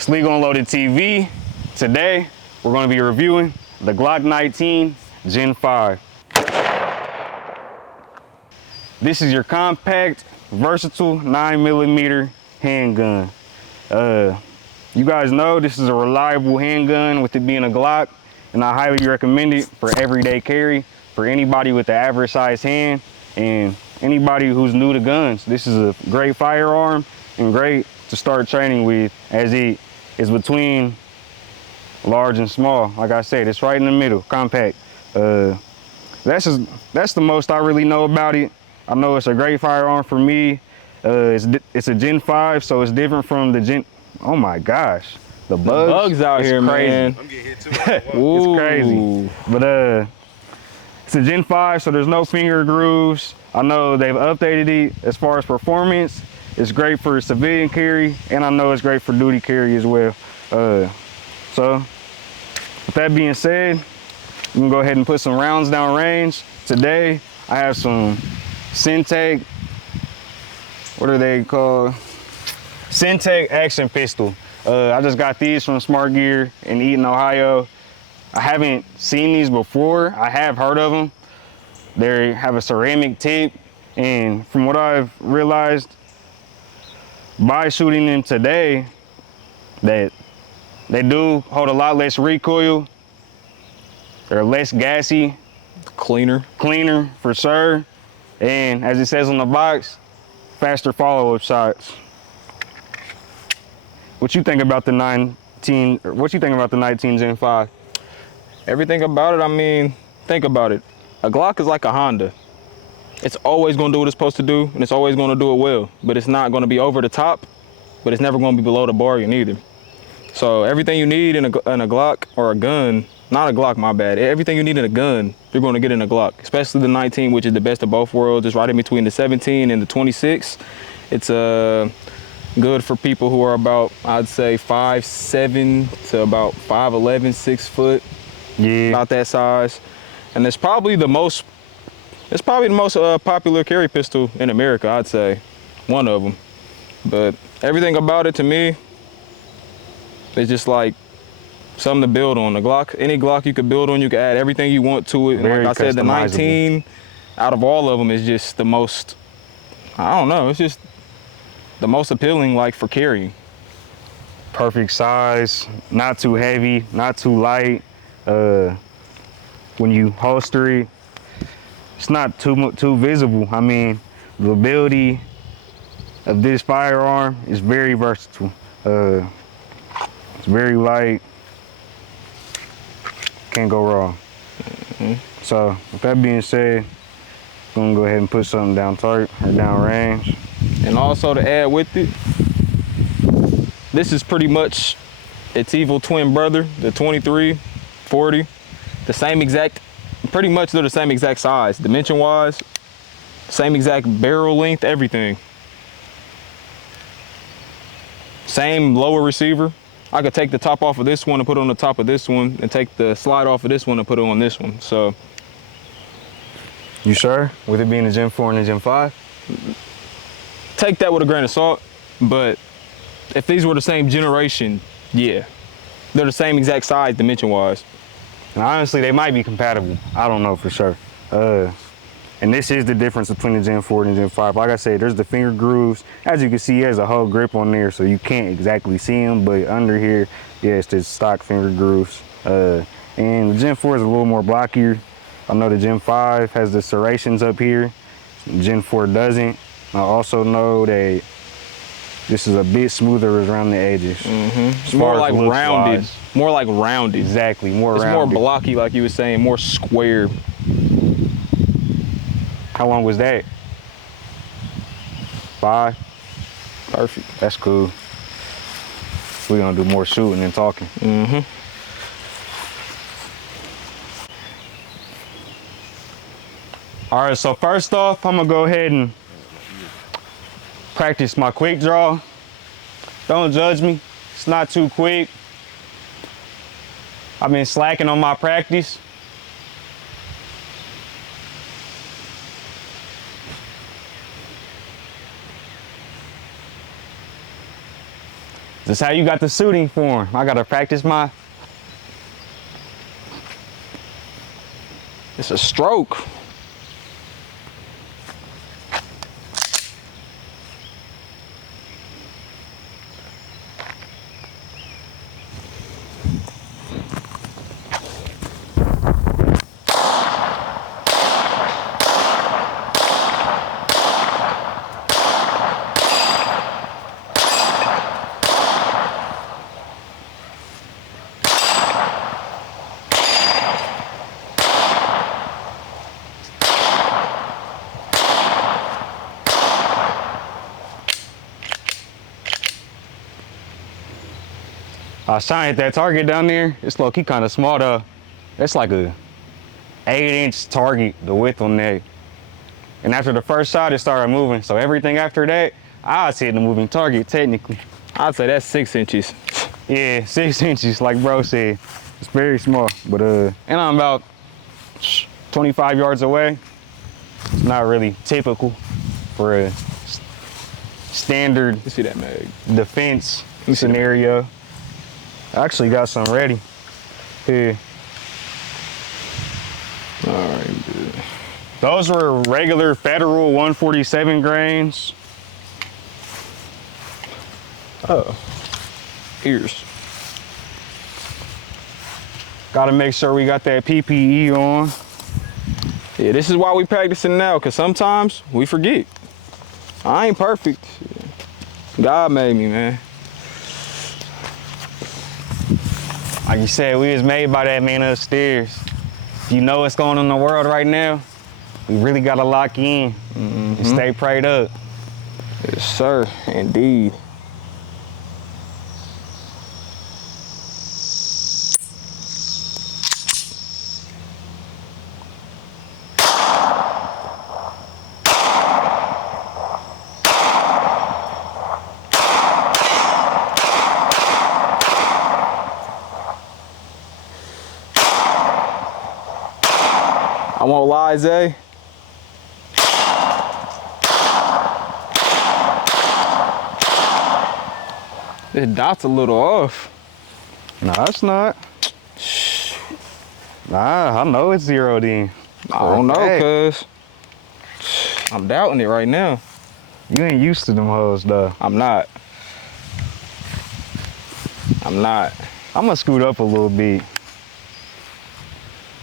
It's Legal Unloaded TV. Today, we're going to be reviewing the Glock 19 Gen 5. This is your compact, versatile 9mm handgun. You guys know this is a reliable handgun with it being a Glock, and I highly recommend it for everyday carry for anybody with the average size hand and anybody who's new to guns. This is a great firearm and great to start training with, as it is between large and small. Like I said, it's right in the middle, compact. That's the most I really know about it. I know it's a great firearm for me. It's a Gen 5, so it's different from the Gen. Oh my gosh, the bugs out here, crazy. man. I'm getting hit too. It's crazy. But it's a Gen 5, so there's no finger grooves. I know they've updated it as far as performance. It's great for civilian carry, and I know it's great for duty carry as well. So with that being said, we can go ahead and put some rounds down range. Today, I have some Syntec, what are they called? Syntec Action Pistol. I just got these from Smart Gear in Eaton, Ohio. I haven't seen these before. I have heard of them. They have a ceramic tip, and from what I've realized by shooting them today, that they do hold a lot less recoil. They're less gassy. Cleaner For sure. And as it says on the box, faster follow-up shots. What you think about the 19 Gen 5? Everything about it, I mean, think about it. A Glock is like a Honda. It's always gonna do what it's supposed to do, and it's always gonna do it well, but it's not gonna be over the top, but it's never gonna be below the bargain either. So everything you need in a Glock, or a gun, not a Glock, my bad. Everything you need in a gun, you're gonna get in a Glock, especially the 19, which is the best of both worlds. It's right in between the 17 and the 26. It's good for people who are about, I'd say 5'7" to about 5'11", 6 foot. Yeah. About that size. And it's probably the most popular carry pistol in America, I'd say. One of them. But everything about it to me, it's just like something to build on. The Glock, any Glock you could build on, you can add everything you want to it. And like I said, the 19, out of all of them, is just the most, I don't know, it's just the most appealing, like, for carrying. Perfect size, not too heavy, not too light. When you holster it, it's not too visible. I mean, the ability of this firearm is very versatile. It's very light. Can't go wrong. So with that being said, I'm gonna go ahead and put something down tight or down range. And also to add with it, this is pretty much its evil twin brother, the 23, 40, the same exact, pretty much they're the same exact size, dimension-wise, same exact barrel length, everything. Same lower receiver. I could take the top off of this one and put it on the top of this one, and take the slide off of this one and put it on this one, so. You sure? With it being a Gen 4 and a Gen 5? Take that with a grain of salt, but if these were the same generation, yeah. They're the same exact size, dimension-wise. And honestly, they might be compatible. I don't know for sure. And this is the difference between the Gen 4 and the Gen 5. Like I said, there's the finger grooves. As you can see, there's a whole grip on there, so you can't exactly see them, but under here, yeah, it's just stock finger grooves. And the Gen 4 is a little more blockier. I know the Gen 5 has the serrations up here. Gen 4 doesn't. I also know that this is a bit smoother around the edges. More like rounded. More like rounded. Exactly, more it's rounded. More blocky, like you were saying, more square. How long was that? 5? Perfect. That's cool. We're gonna do more shooting than talking. All right, so first off, I'm gonna go ahead and practice my quick draw. Don't judge me, it's not too quick. I've been slacking on my practice. This is how you got the shooting form. I gotta practice my. It's a stroke. I was trying to hit that target down there. It's low-key kind of small though. It's like a 8-inch target, the width on that. And after the first shot, it started moving. So everything after that, I was hitting a moving target technically. I'd say that's 6 inches. Yeah, 6 inches, like bro said. It's very small, but and I'm about 25 yards away. It's not really typical for a standard You see that mag? defense scenario. I actually got some ready here. All right, good. Those were regular federal 147 grains. Oh, ears. Got to make sure we got that PPE on. Yeah, this is why we practicing now, because sometimes we forget. I ain't perfect. God made me, man. Like you said, we was made by that man upstairs. If you know what's going on in the world right now, we really got to lock in and stay prayed up. Yes, sir, indeed. I won't lie, Zay. This dot's a little off. Nah, it's not. Nah, I know it's zeroed in. I don't know, Hey, cuz. I'm doubting it right now. you ain't used to them hoes though. I'm not. I'm not. I'm gonna scoot up a little bit.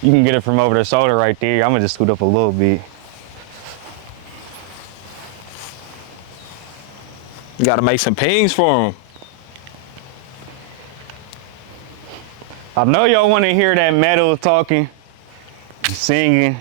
You can get it from over the shoulder right there. I'm gonna just scoot up a little bit. You gotta make some pings for him. I know y'all wanna hear that metal talking, singing,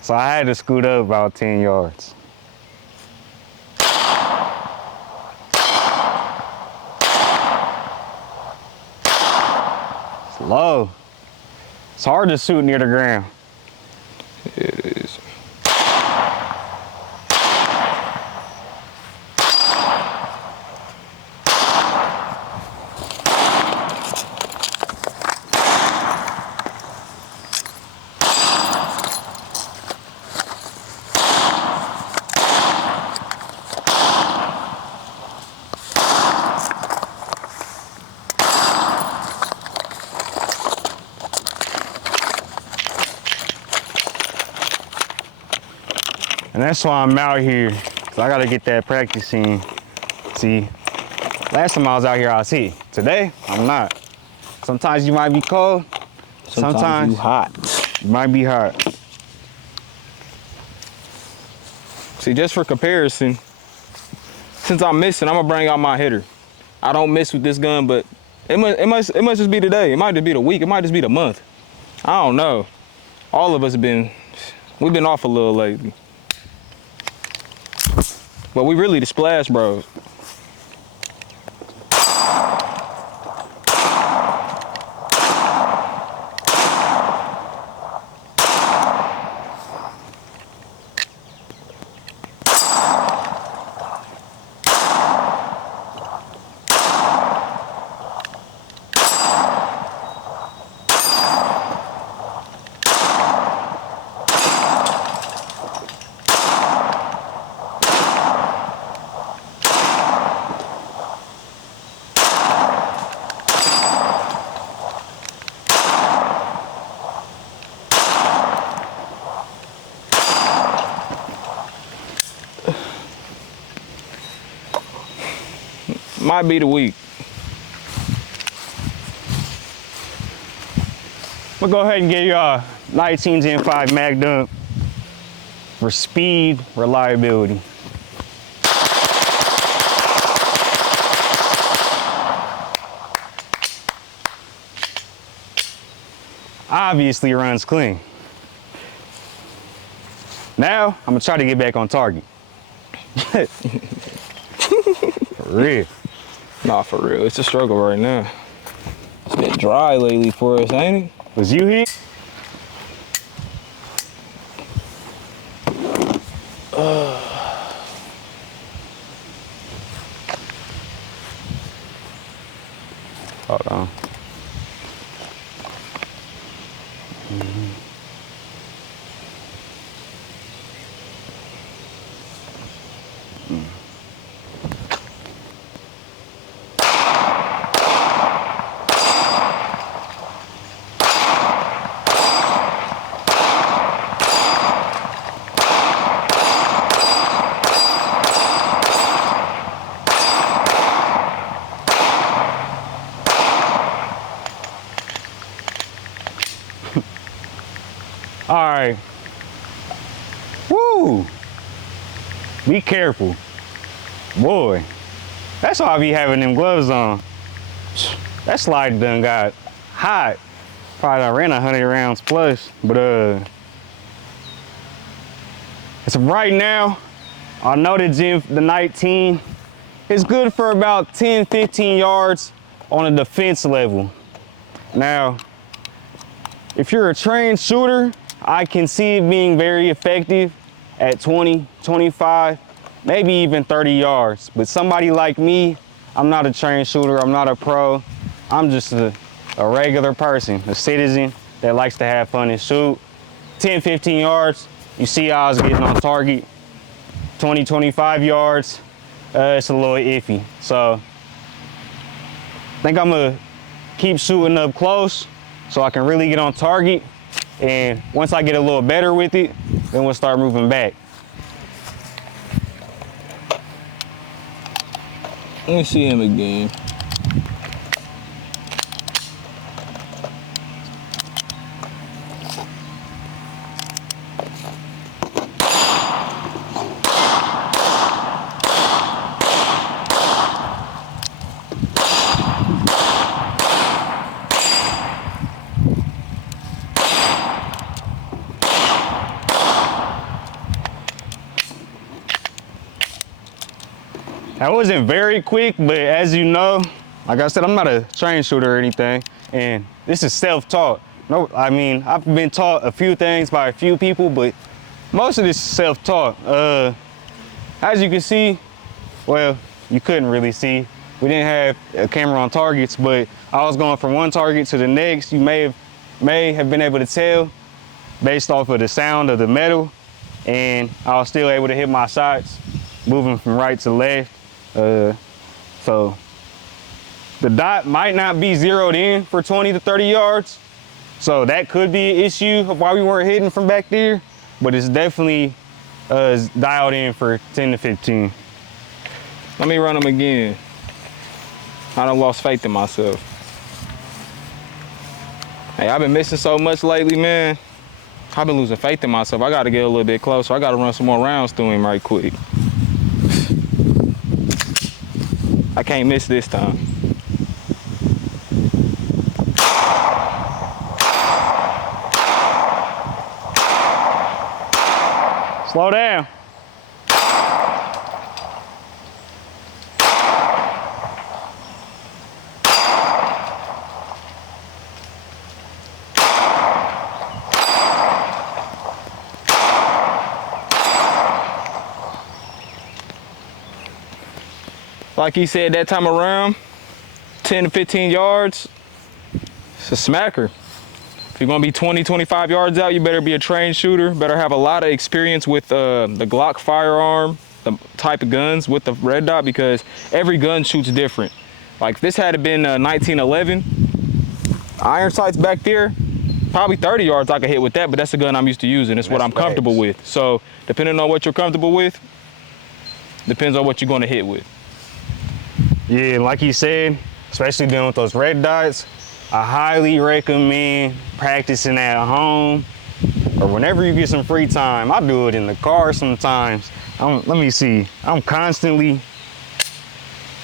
so I had to scoot up about 10 yards. It's low. It's hard to shoot near the ground. It is. And that's why I'm out here, cause I gotta get that practice in. See, last time I was out here, I was hit. Today, I'm not. Sometimes you might be cold, sometimes you hot. you might be hot. See, just for comparison, since I'm missing, I'm gonna bring out my hitter. I don't miss with this gun, but it must just be today. It might just be the week. It might just be the month. I don't know. All of us we've been off a little lately. But we really the splash bros. might be the week. I'm gonna go ahead and give y'all 19 Gen 5 mag dump for speed, reliability. Obviously runs clean. Now, I'm gonna try to get back on target. For real. Nah, for real, it's a struggle right now. It's been dry lately for us, ain't it? Was you here? Hold on. All right. Woo! Be careful. Boy, that's why I be having them gloves on. That slide done got hot. Probably done ran 100 rounds plus, but as of right now, I know the 19 is good for about 10, 15 yards on a defense level. Now, if you're a trained shooter, I can see it being very effective at 20, 25, maybe even 30 yards. But somebody like me, I'm not a trained shooter, I'm not a pro. I'm just a regular person, a citizen that likes to have fun and shoot. 10, 15 yards, you see how I was getting on target. 20, 25 yards, it's a little iffy. So I think I'm gonna keep shooting up close so I can really get on target. And once I get a little better with it, then we'll start moving back. Let me see him again. That wasn't very quick, but as you know, like I said, I'm not a trained shooter or anything, and this is self-taught. No, I mean, I've been taught a few things by a few people, but most of this is self-taught. As you can see, well, you couldn't really see. We didn't have a camera on targets, but I was going from one target to the next. You may have been able to tell based off of the sound of the metal, and I was still able to hit my shots, moving from right to left. So the dot might not be zeroed in for 20 to 30 yards. So that could be an issue of why we weren't hitting from back there, but it's definitely dialed in for 10 to 15. Let me run him again. I done lost faith in myself. Hey, I've been missing so much lately, man. I've been losing faith in myself. I gotta get a little bit closer. I gotta run some more rounds through him right quick. I can't miss this time. Slow down. Like he said that time around, 10 to 15 yards, it's a smacker. If you're gonna be 20, 25 yards out, you better be a trained shooter, better have a lot of experience with the Glock firearm, the type of guns with the red dot, because every gun shoots different. Like if this had been 1911, iron sights back there, probably 30 yards I could hit with that, but that's the gun I'm used to using. It's what I'm comfortable with. So depending on what you're comfortable with, depends on what you're gonna hit with. Yeah, like you said, especially dealing with those red dots, I highly recommend practicing at home or whenever you get some free time. I do it in the car sometimes. Let me see. I'm constantly,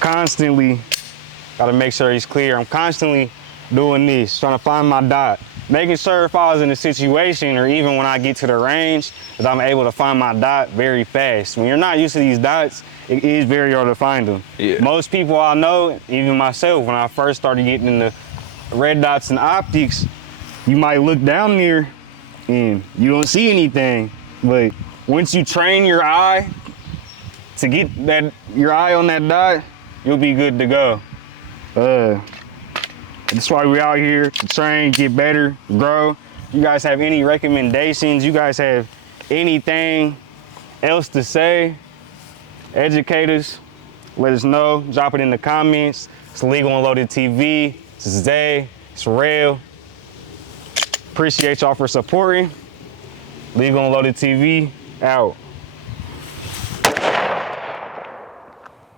gotta make sure it's clear. I'm constantly doing this, trying to find my dot. Making sure if I was in a situation or even when I get to the range, that I'm able to find my dot very fast. When you're not used to these dots, it is very hard to find them. Yeah. Most people I know, even myself, when I first started getting into red dots and optics, you might look down there and you don't see anything. But once you train your eye to get your eye on that dot, you'll be good to go. That's why we're out here to train, get better, grow. You guys have any recommendations? You guys have anything else to say? Educate us, let us know, drop it in the comments. It's Legal and Loaded TV, it's Zay, it's Rail. Appreciate y'all for supporting. Legal and Loaded TV, out.